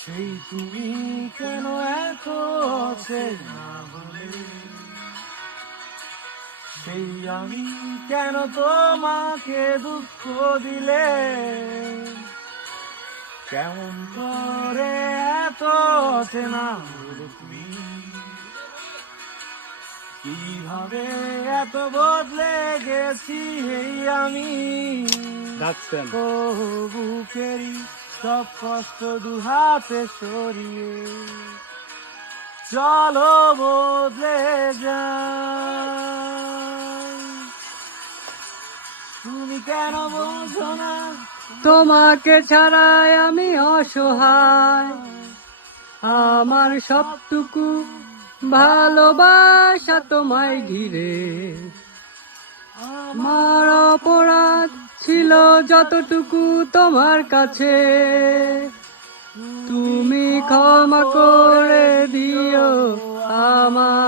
সেই তুমি কেন এত অচেনা হলে, সেই আমি কেন তোমাকে দুঃখ দিলে, কেমন করে এত অচেনা হলে তুমি, কিভাবে এত বদলে গেছি এই আমি। ডাকছেন ও বুকেরই সব কষ্ট দুহাতে সরিয়ে চলো বদলে যাই। তুমি কেন বোঝো না তোমাকে ছাড়াই আমি অসহায়, আমার সবটুকু ভালোবাসা তোমায় ঘিরে। আমার অপরাধ ছিল যতটুকু তোমার কাছে, তুমি ক্ষমা করে দিও আমায়।